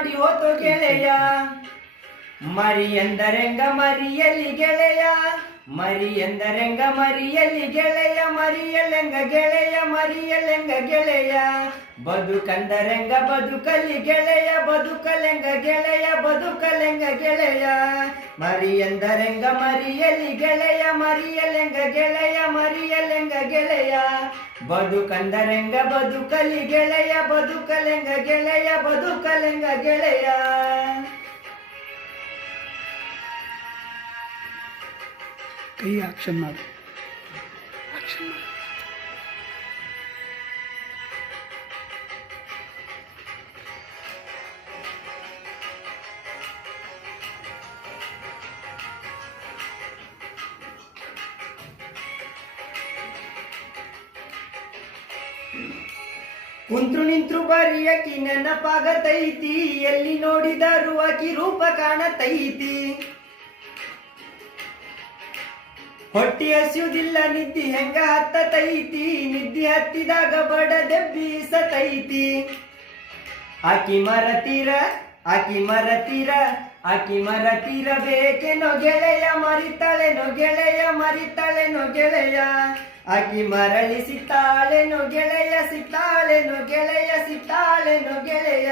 ಮಾಡಿ ಹೋತು ಗೆಳೆಯ. ಮರಿ ಎಂದರೆಂಗ ಮರಿಯಲಿ ಗೆಳೆಯ, ಮರಿ ಎಂದರೆಂಗ ಮರಿಯಲಿ ಗೆಳೆಯ, ಮರಿಯಲೆಂಗ ಗೆಳೆಯ, ಮರಿಯಲೆಂಗ ಗೆಳೆಯ. ಬದುಕಂದರೆಂಗ ಬದುಕಲಿ ಗೆಳೆಯ, ಬದುಕಲೆಂಗ ಗೆಳೆಯ, ಬದುಕಲೆಂಗ ಗೆಳೆಯ. ಮರಿ ಎಂದರೆಂಗ ಮರಿಯಲಿ ಗೆಳೆಯ, ಮರಿಯಲೆಂಗ ಗೆಳೆಯ, ಮರಿಯಲೆಂಗ ಗೆಳೆಯ. ಬದುಕಂದರೆಂಗ ಬದುಕಲಿ ಗೆಳೆಯ, ಬದುಕಲೆಂಗ ಗೆಳೆಯ, ಬದುಕಲೆಂಗ ಗೆಳೆಯ. ಕೈ ಆಕ್ಷನ್ ಮಾಡಿ, ಆಕ್ಷನ್ ಮಾಡಿ. ಕುಂತ್ರು ನಿಂತ್ರು ಬರೀ ಅಕಿ ನೆನಪಾಗತೈತಿ, ಎಲ್ಲಿ ನೋಡಿದರೂ ಅಕಿ ರೂಪ ಕಾಣತೈತಿ. ಹೊಟ್ಟಿ ಹಸಿಯುವುದಿಲ್ಲ ನಿದ್ದಿ ಹೆಂಗ ಹತ್ತತೈತಿ, ನಿದ್ದಿ ಹತ್ತಿದಾಗ ಬಡದೆಬ್ಬಿಸತೈತಿ. ಆಕಿ ಮರತೀರ, ಆಕಿ ಮರತೀರ, ಆಕಿ ಮರತೀರ ಬೇಕೆನೋ ಗೆಳೆಯ, ಮರಿತಾಳೆನೋ ಗೆಳೆಯ, ಮರಿತಾಳೆನೋ ಗೆಳೆಯ. ಆಕಿ ಮರಳಿ ಸಿಗ್ತಾಳೆನೋ ಗೆಳೆಯ, ಸಿಗ್ತಾಳೆನೋ ಗೆಳೆಯ, ಸಿಗ್ತಾಳೆನೋ ಗೆಳೆಯ.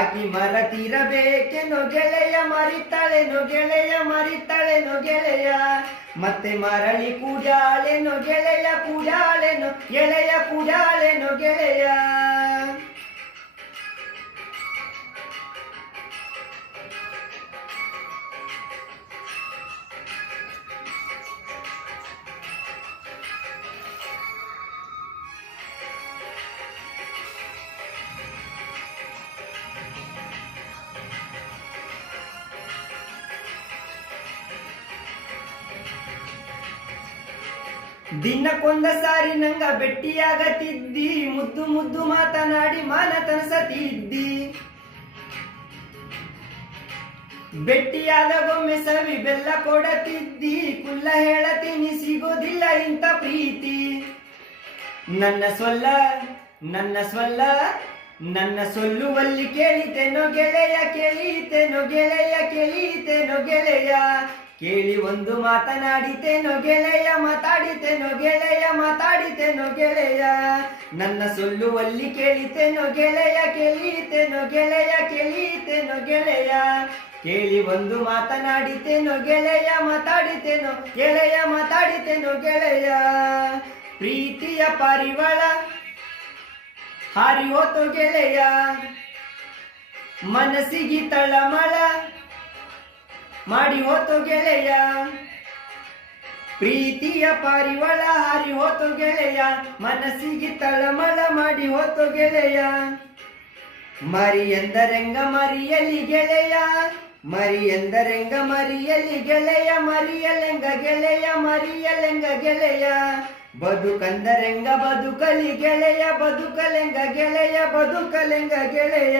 ಆಕಿ ಮರತಿರಬೇಕೆನೋ ಗೆಳೆಯ, ಮರಿತಾಳೆನೋ ಗೆಳೆಯ, ಮರಿತಾಳೆನೋ ಗೆಳೆಯ. ಮತ್ತೆ ಮರಳಿ ಕೂಡಾಳೆನೋ ಗೆಳೆಯ, ಕೂಡಾಳೆನೋ ಗೆಳೆಯ, ಕೂಡಾಳೆನೋ ಗೆಳೆಯ. ದಿನಕ್ಕೊಂದ ಸಾರಿ ನಂಗ ಭೆಟ್ಟಿಯಾಗತಿದ್ದಿ, ಮುದ್ದು ಮುದ್ದು ಮಾತನಾಡಿ ಮಾನ ತನಸತಿದ್ದಿ. ಭೆಟ್ಟಿಯಾದ ಗೊಮ್ಮೆ ಸವಿ ಬೆಲ್ಲ ಕೊಡತಿದ್ದಿ, ಕುಲ್ಲ ಹೇಳತೀನಿ ಸಿಗೋದಿಲ್ಲ ಇಂಥ ಪ್ರೀತಿ. ನನ್ನ ಸೊಲ್ಲ, ನನ್ನ ಸೊಲ್ಲ, ನನ್ನ ಸೊಲ್ಲುವಲ್ಲಿ ಕೇಳಿತೇನೋ ಗೆಳೆಯ, ಕೇಳಿತೇನೋ ಗೆಳೆಯ, ಕೇಳಿತೇನೋ ಗೆಳೆಯ. ಕೇಳಿ ಒಂದು ಮಾತನಾಡಿತೇನೋ ಗೆಳೆಯ, ಮಾತಾಡಿತೇನೋ ಗೆಳೆಯ, ಮಾತಾಡಿತೇನೋ ಗೆಳೆಯ. ನನ್ನ ಸೊಲ್ಲುವಲ್ಲಿ ಕೇಳಿತೇನೋ ಗೆಳೆಯ, ಕೇಳಿತೇನೋ ಗೆಳೆಯ, ಕೇಳಿತೇನೋ ಗೆಳೆಯ. ಕೇಳಿ ಒಂದು ಮಾತನಾಡಿತೇನೋ ಗೆಳೆಯ, ಮಾತಾಡಿತೇನೋ ಗೆಳೆಯ, ಮಾತಾಡಿತೇನೋ ಗೆಳೆಯ. ಪ್ರೀತಿಯ ಪಾರಿವಾಳ ಹಾರಿ ಹೋತೋ ಗೆಳೆಯ, ಮನಸ್ಸಿಗೆ ತಳಮಳ ಮಾಡಿ ಹೋತೋ ಗೆಳೆಯ. ಪ್ರೀತಿಯ ಪಾರಿವಾಳ ಹಾರಿ ಹೋತೋ ಗೆಳೆಯ, ಮನಸ್ಸಿಗೆ ತಳಮಳ ಮಾಡಿ ಹೋತೋ ಗೆಳೆಯ. ಮರಿ ಎಂದರೆಂಗ ಮರಿಯಲಿ ಗೆಳೆಯ, ಮರಿ ಎಂದರೆಂಗ ಮರಿಯಲಿ ಗೆಳೆಯ, ಮರಿಯಲೆಂಗ ಗೆಳೆಯ, ಮರಿಯಲೆಂಗ ಗೆಳೆಯ. ಬದುಕಂದರೆಂಗ ಬದುಕಲಿ ಗೆಳೆಯ, ಬದುಕಲೆಂಗ ಗೆಳೆಯ, ಬದುಕಲೆಂಗ ಗೆಳೆಯ.